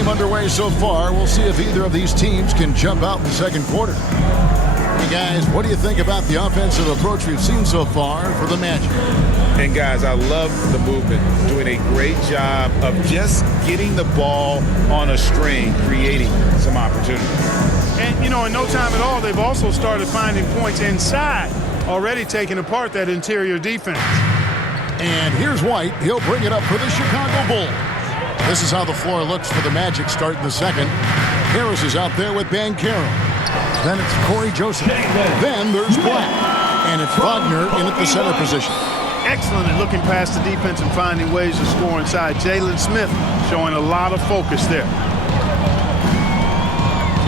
game underway so far. We'll see if either of these teams can jump out in the second quarter. Hey, guys, what do you think about the offensive approach we've seen so far for the Magic? And, guys, I love the movement. Doing a great job of just getting the ball on a string, creating some opportunities. And, you know, in no time at all, they've also started finding points inside, already taking apart that interior defense. And here's White. He'll bring it up for the Chicago Bulls. This is how the floor looks for the Magic starting the second. Harris is out there with Banchero. Then it's Corey Joseph. Then there's Black. And it's Wagner in at the center position. Excellent at looking past the defense and finding ways to score inside. Jalen Smith showing a lot of focus there.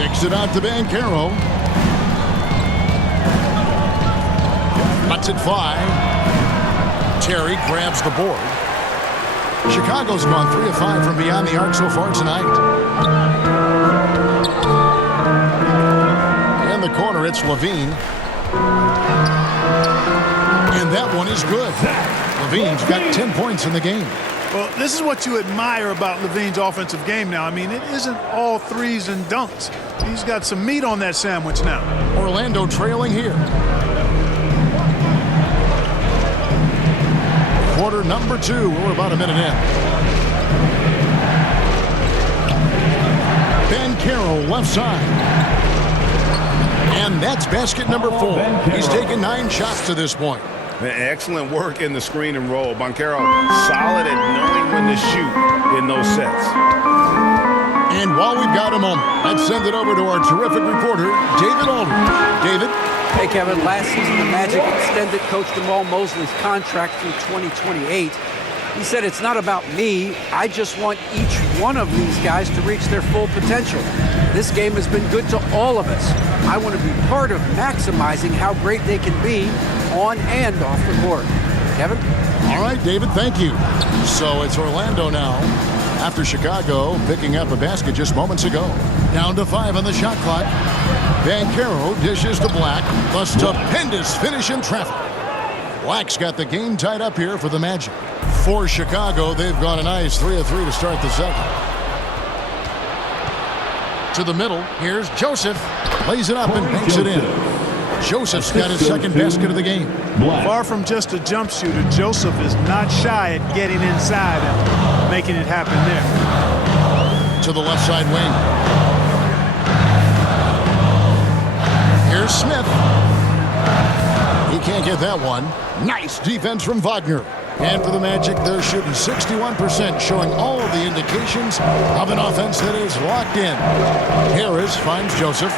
Kicks it out to Banchero. Cuts it 5. Terry grabs the board. Chicago's gone 3 of 5 from beyond the arc so far tonight. In the corner, it's Levine. And that one is good. Levine's got 10 points in the game. Well, this is what you admire about Levine's offensive game now. I mean, it isn't all threes and dunks. He's got some meat on that sandwich now. Orlando trailing here. Quarter number 2. We're about a minute in. Banchero left side. And that's basket number 4. He's taken 9 shots to this point. Excellent work in the screen and roll. Banchero solid at knowing when to shoot in those sets. And while we've got a moment, let's send it over to our terrific reporter, David Aldridge. David? Hey, Kevin. Last season, the Magic extended Coach Jamal Mosley's contract through 2028. He said, it's not about me. I just want each one of these guys to reach their full potential. This game has been good to all of us. I want to be part of maximizing how great they can be on and off the court. Kevin? All right, David, thank you. So it's Orlando now, after Chicago picking up a basket just moments ago. Down to 5 on the shot clock. Banchero dishes to Black. The stupendous finish in traffic. Black's got the game tied up here for the Magic. For Chicago, they've gone a nice 3 of 3 to start the second. To the middle, here's Joseph. Lays it up and banks it in. Joseph's got his second basket of the game. Far from just a jump shooter, Joseph is not shy at getting inside and making it happen there. To the left side wing. Here's Smith. He can't get that one. Nice defense from Wagner. And for the Magic, they're shooting 61%, showing all of the indications of an offense that is locked in. Harris finds Joseph.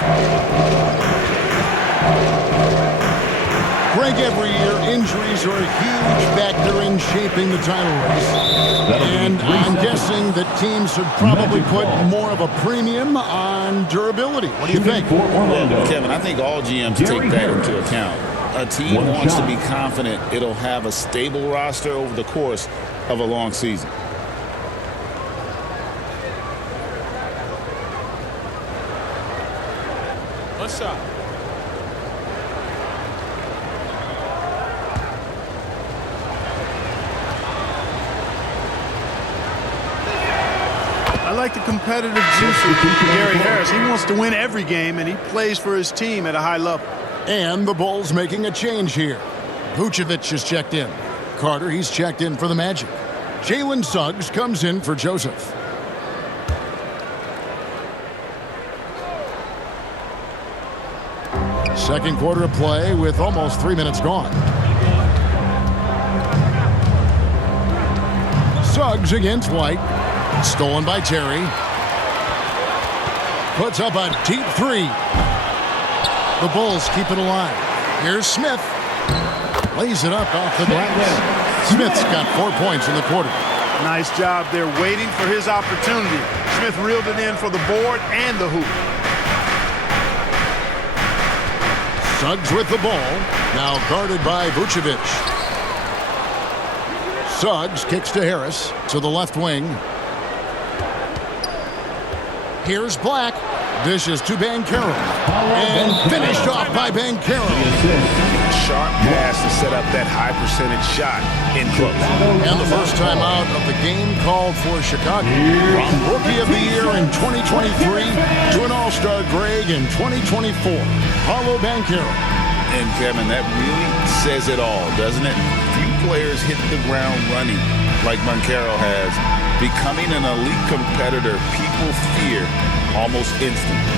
Greg, every year, injuries are a huge factor in shaping the title race. And I'm guessing that teams should probably put more of a premium on durability. What do you think? Well, Kevin, I think all GMs take that into account. A team wants to be confident it'll have a stable roster over the course of a long season. What's up? I like the competitive juice of Gary Harris. He wants to win every game, and he plays for his team at a high level. And the Bulls making a change here. Vucevic is checked in. Carter, he's checked in for the Magic. Jalen Suggs comes in for Joseph. Second quarter of play with almost 3 minutes gone. Suggs against White. Stolen by Terry. Puts up a deep 3. The Bulls keep it alive. Here's Smith. Lays it up off the glass. Smith's got 4 points in the quarter. Nice job there waiting for his opportunity. Smith reeled it in for the board and the hoop. Suggs with the ball. Now guarded by Vucevic. Suggs kicks to Harris. To the left wing. Here's Black. Dishes to Banchero. And finished off by Banchero. sharp pass to set up that high percentage shot in close. And the first time out of the game called for Chicago. From Rookie of the Year in 2023 to an All-Star grade in 2024, Paolo Banchero. And Kevin, that really says it all, doesn't it? Few players hit the ground running like Banchero has, becoming an elite competitor people fear almost instantly.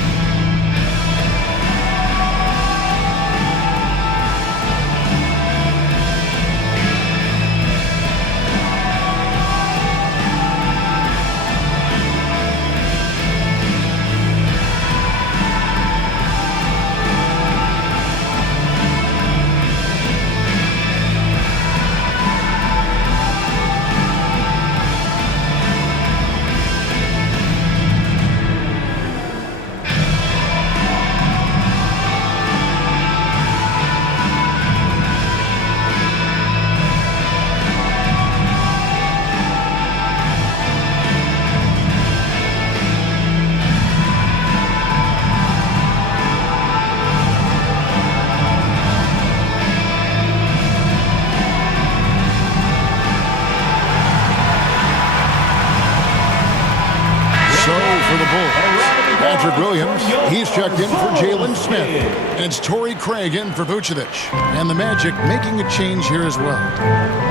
Patrick Williams, he's checked in for Jalen Smith. And it's Torrey Craig in for Vucevic. And the Magic making a change here as well.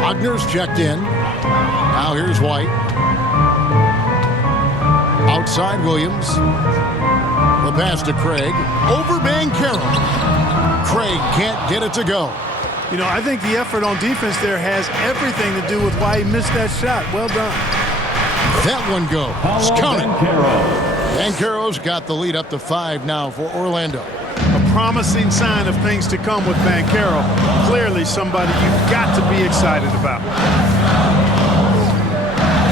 Wagner's checked in. Now here's White. Outside Williams. The pass to Craig. Over Banchero. Craig can't get it to go. You know, I think the effort on defense there has everything to do with why he missed that shot. Well done. That one goes. Counted. Banchero's got the lead up to 5 now for Orlando. A promising sign of things to come with Banchero. Clearly somebody you've got to be excited about.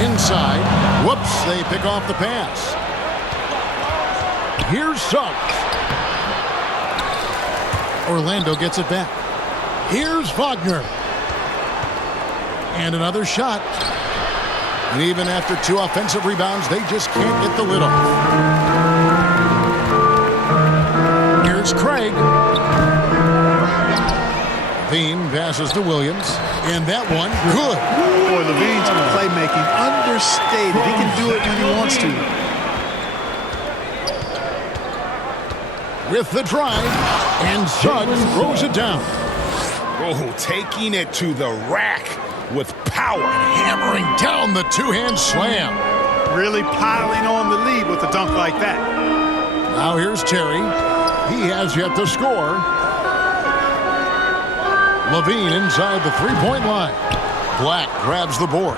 Inside. Whoops, they pick off the pass. Here's Suggs. Orlando gets it back. Here's Wagner. And another shot. And even after 2 offensive rebounds, they just can't get the lid off. Here's Craig. Levine passes to Williams. And that one, good. Boy, Levine's playmaking understated. He can do it when he wants to. With the drive, and Suggs throws it down. Oh, taking it to the rack with power. Hammering down the two-hand slam. Really piling on the lead with a dunk like that. Now here's Terry. He has yet to score. Levine inside the three-point line. Black grabs the board.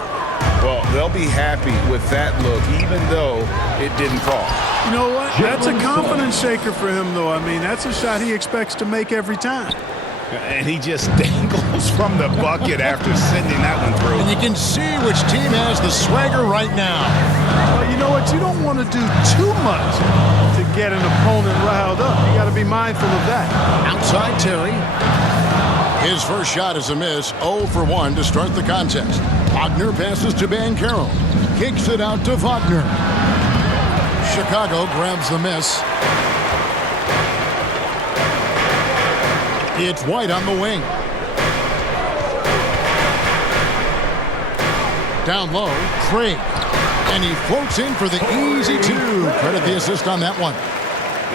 Well, they'll be happy with that look, even though it didn't fall. You know what? That's a confidence shaker for him, though. I mean, that's a shot he expects to make every time. And he just dangles from the bucket after sending that one through. And you can see which team has the swagger right now. Well, you know what? You don't want to do too much to get an opponent riled up. You got to be mindful of that. Outside Terry. His first shot is a miss. 0 for 1 to start the contest. Wagner passes to Banchero. Kicks it out to Wagner. Chicago grabs the miss. It's White on the wing. Down low, Craig. And he floats in for the easy 2. Credit the assist on that one.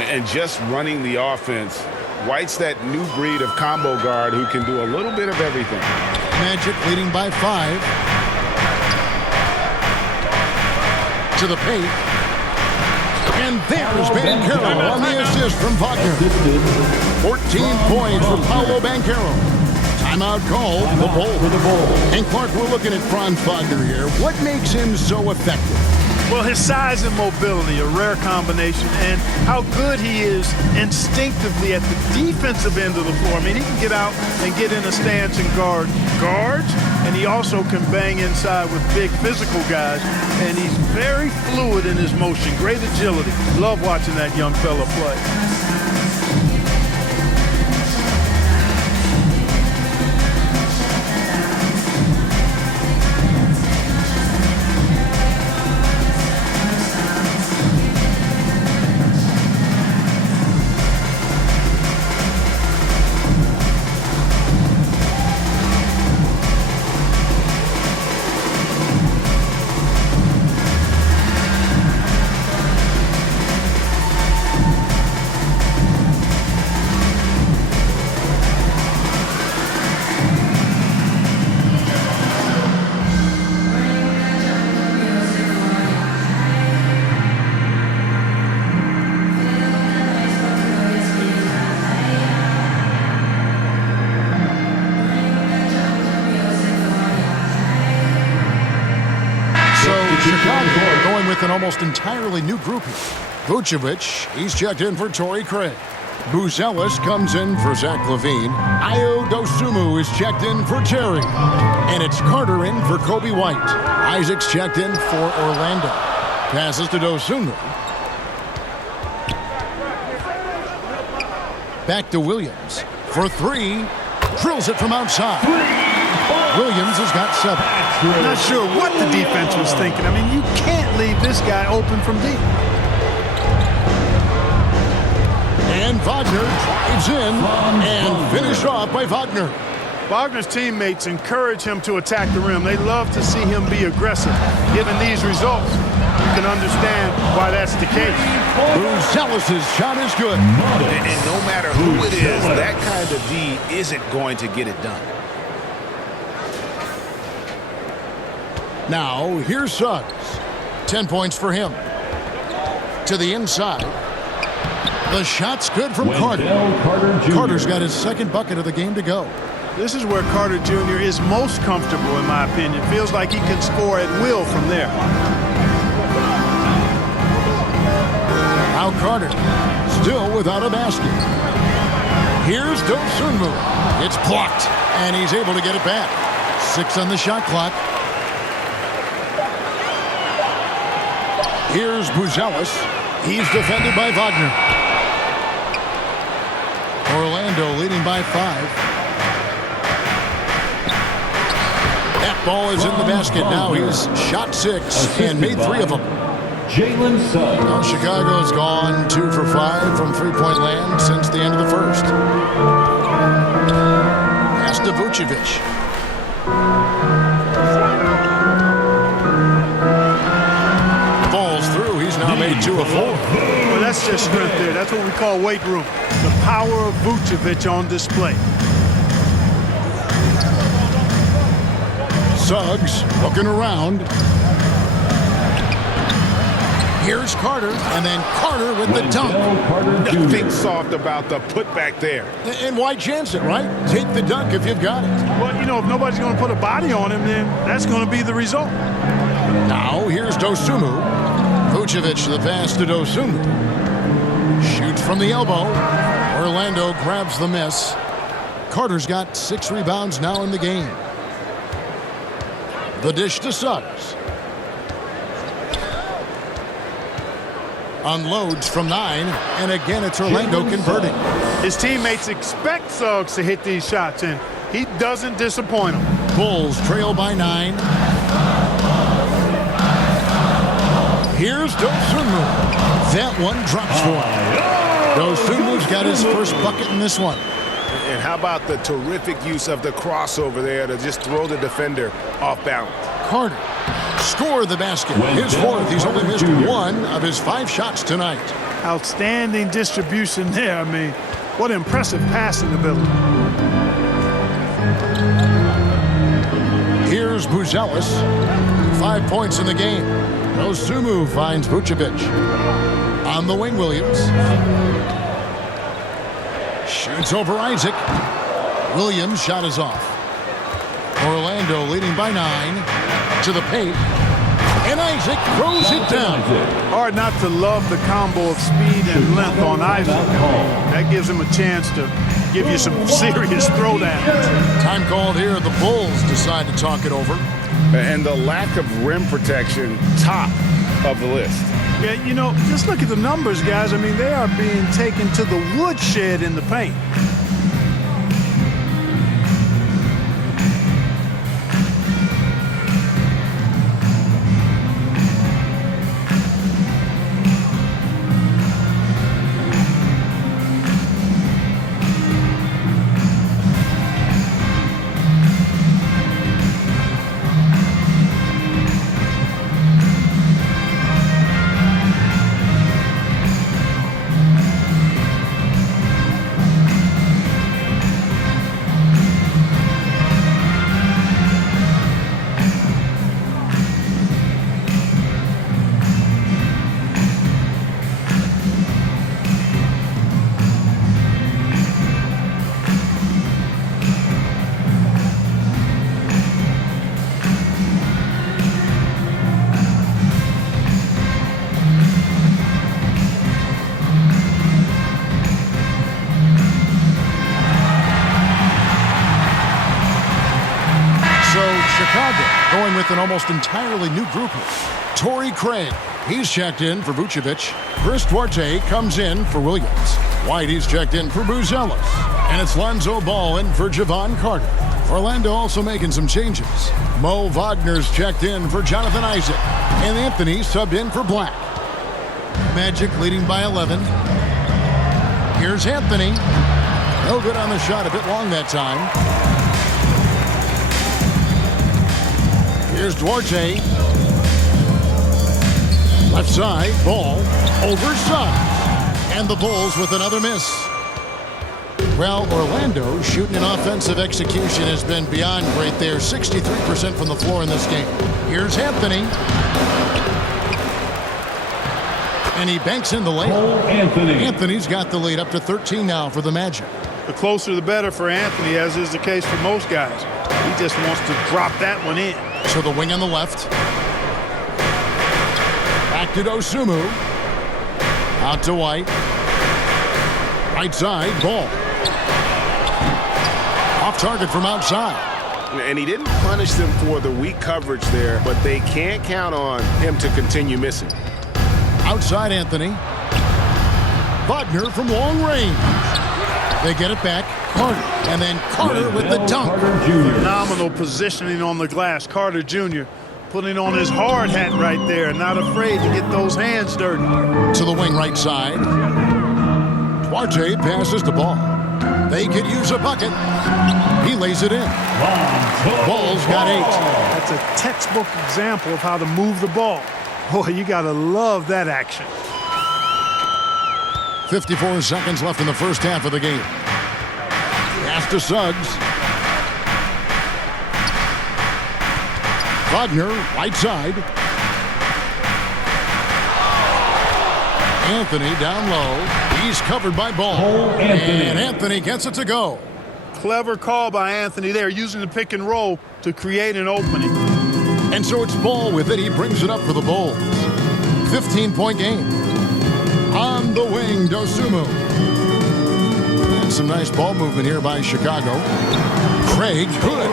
And just running the offense, White's that new breed of combo guard who can do a little bit of everything. Magic leading by 5. To the paint. And there's Banchero on the assist from Wagner. 14 points for Paolo Banchero. Timeout called, the Bull. And Clark, we're looking at Franz Wagner here. What makes him so effective? Well, his size and mobility, a rare combination, and how good he is instinctively at the defensive end of the floor. I mean, he can get out and get in a stance and guard guards, and he also can bang inside with big physical guys, and he's very fluid in his motion, great agility. Love watching that young fella play. Chicago going with an almost entirely new group here. Vucevic, he's checked in for Torrey Craig. Buzelis comes in for Zach LaVine. Ayo Dosunmu is checked in for Terry. And it's Carter in for Kobe White. Isaac's checked in for Orlando. Passes to Dosunmu. Back to Williams for three. Drills it from outside. Williams has got 7. Not sure what the defense was thinking. I mean, you can't leave this guy open from deep. And Wagner drives in and finished off by Wagner. Wagner's teammates encourage him to attack the rim. They love to see him be aggressive. Given these results, you can understand why that's the case. Buzelis' shot is good. And no matter who it is, that kind of D isn't going to get it done. Now, here's Suggs. 10 points for him. To the inside. The shot's good from Carter. Carter's got his second bucket of the game to go. This is where Carter Jr. is most comfortable, in my opinion. Feels like he can score at will from there. Now Carter, still without a basket. Here's Dosunmu. It's blocked, and he's able to get it back. 6 on the shot clock. Here's Buzelis. He's defended by Wagner. Orlando leading by 5. That ball is in the basket. Now he's shot 6 and made 3 of them. Jalen Suggs. Well, Chicago's gone 2 for 5 from three-point land since the end of the first. Pass to Vucevic. Falls through. He's now made 2 of 4. Well, that's just strength there. That's what we call weight room. The power of Vucevic on display. Suggs looking around. Here's Carter, and then Carter with the dunk. Nothing soft about the putback there. And why chance it, right? Take the dunk if you've got it. Well, you know, if nobody's going to put a body on him, then that's going to be the result. Now, here's Dosunmu. Vucevic the pass to Dosunmu. Shoots from the elbow. Orlando grabs the miss. Carter's got 6 rebounds now in the game. The dish to Suggs. Unloads from 9, and again it's Orlando converting. His teammates expect Suggs to hit these shots, and he doesn't disappoint them. Bulls trail by 9. Here's Dosunmu. That one drops for him. Dosunmu's got his first bucket in this one. And how about the terrific use of the crossover there to just throw the defender off balance. Carter score the basket. His 4th. He's only missed 1 of his 5 shots tonight. Outstanding distribution there. I mean, what impressive passing ability. Here's Buzelis. 5 points in the game. Dosunmu finds Vucevic. On the wing, Williams. Shoots over Isaac. Williams' shot is off. Orlando leading by 9 to the paint. And Isaac throws it down. Hard not to love the combo of speed and length on Isaac. That gives him a chance to give you some serious throwdowns. Time called here. The Bulls decide to talk it over. And the lack of rim protection, top of the list. Yeah, you know, just look at the numbers, guys. I mean, they are being taken to the woodshed in the paint. with an almost entirely new group here. Torrey Craig, he's checked in for Vucevic. Chris Duarte comes in for Williams. White, he's checked in for Buzelis. And it's Lonzo Ball in for Javon Carter. Orlando also making some changes. Mo Wagner's checked in for Jonathan Isaac. And Anthony subbed in for Black. Magic leading by 11. Here's Anthony. No good on the shot, a bit long that time. Here's Duarte. Left side, Ball over Suggs. And the Bulls with another miss. Well, Orlando shooting an offensive execution has been beyond great there. 63% from the floor in this game. Here's Anthony. And he banks in the layup. Anthony's got the lead up to 13 now for the Magic. The closer the better for Anthony, as is the case for most guys. He just wants to drop that one in. So the wing on the left. Back to Dosunmu. Out to White. Right side, Ball. Off target from outside. And he didn't punish them for the weak coverage there, but they can't count on him to continue missing. Outside Anthony. Wagner from long range. They get it back. Carter. And then Carter with the dunk. Phenomenal positioning on the glass. Carter Jr. putting on his hard hat right there. Not afraid to get those hands dirty. To the wing right side. Duarte passes the ball. They could use a bucket. He lays it in. Ball's got 8. That's a textbook example of how to move the ball. Boy, you got to love that action. 54 seconds left in the first half of the game. Pass to Suggs. Wagner, right side. Anthony down low. He's covered by Ball. And Anthony gets it to go. Clever call by Anthony there, using the pick and roll to create an opening. And so it's Ball with it. He brings it up for the Bulls. 15-point game. On the wing, Dosunmu. And some nice ball movement here by Chicago. Craig, good.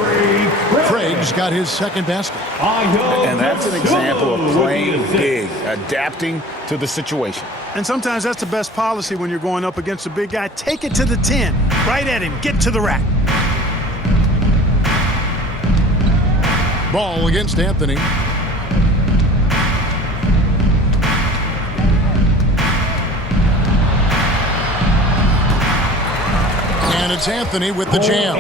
Craig's got his second basket. And that's an example of playing big, adapting to the situation. And sometimes that's the best policy when you're going up against a big guy. Take it to the 10. Right at him. Get to the rack. Ball against Anthony. And it's Anthony with the jam.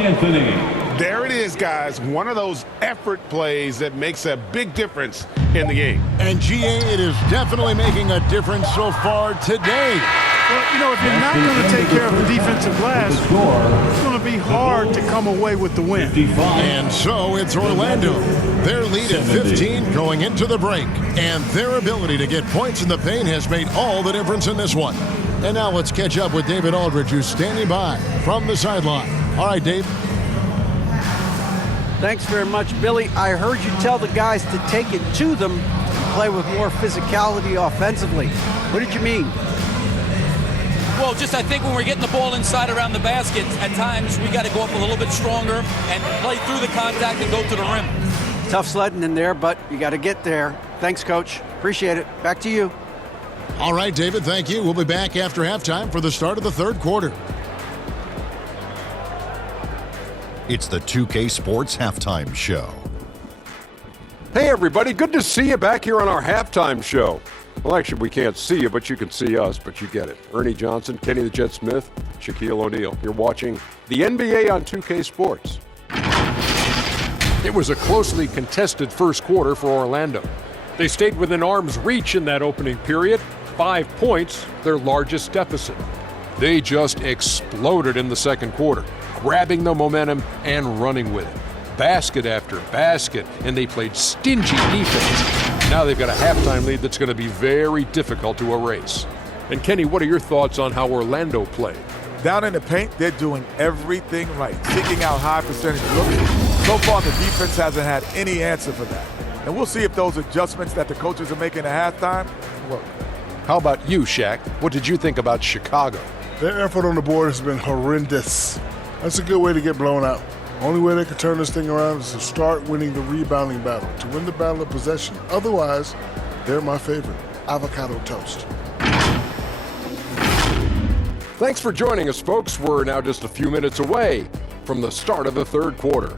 There it is, guys. One of those effort plays that makes a big difference in the game. And GA, it is definitely making a difference so far today. Well, you know, if you're not going to take care of the defensive glass, it's going to be hard to come away with the win. And so it's Orlando. Their lead at 15 going into the break. And their ability to get points in the paint has made all the difference in this one. And now let's catch up with David Aldridge, who's standing by from the sideline. All right, Dave. Thanks very much, Billy. I heard you tell the guys to take it to them, play with more physicality offensively. What did you mean? Well, just I think when we're getting the ball inside around the basket, at times we got to go up a little bit stronger and play through the contact and go to the rim. Tough sledding in there, but you got to get there. Thanks, Coach. Appreciate it. Back to you. All right, David, thank you. We'll be back after halftime for the start of the third quarter. It's the 2K Sports Halftime Show. Hey, everybody. Good to see you back here on our halftime show. Well, actually, we can't see you, but you can see us, but you get it. Ernie Johnson, Kenny the Jet Smith, Shaquille O'Neal. You're watching the NBA on 2K Sports. It was a closely contested first quarter for Orlando. They stayed within arm's reach in that opening period. 5 points, their largest deficit. They just exploded in the second quarter, grabbing the momentum and running with it. Basket after basket, and they played stingy defense. Now they've got a halftime lead that's going to be very difficult to erase. And Kenny, what are your thoughts on how Orlando played? Down in the paint, they're doing everything right, seeking out high percentage looks. So far, the defense hasn't had any answer for that. And we'll see if those adjustments that the coaches are making at halftime work. How about you, Shaq? What did you think about Chicago? Their effort on the board has been horrendous. That's a good way to get blown out. Only way they can turn this thing around is to start winning the rebounding battle, to win the battle of possession. Otherwise, they're my favorite, avocado toast. Thanks for joining us, folks. We're now just a few minutes away from the start of the third quarter.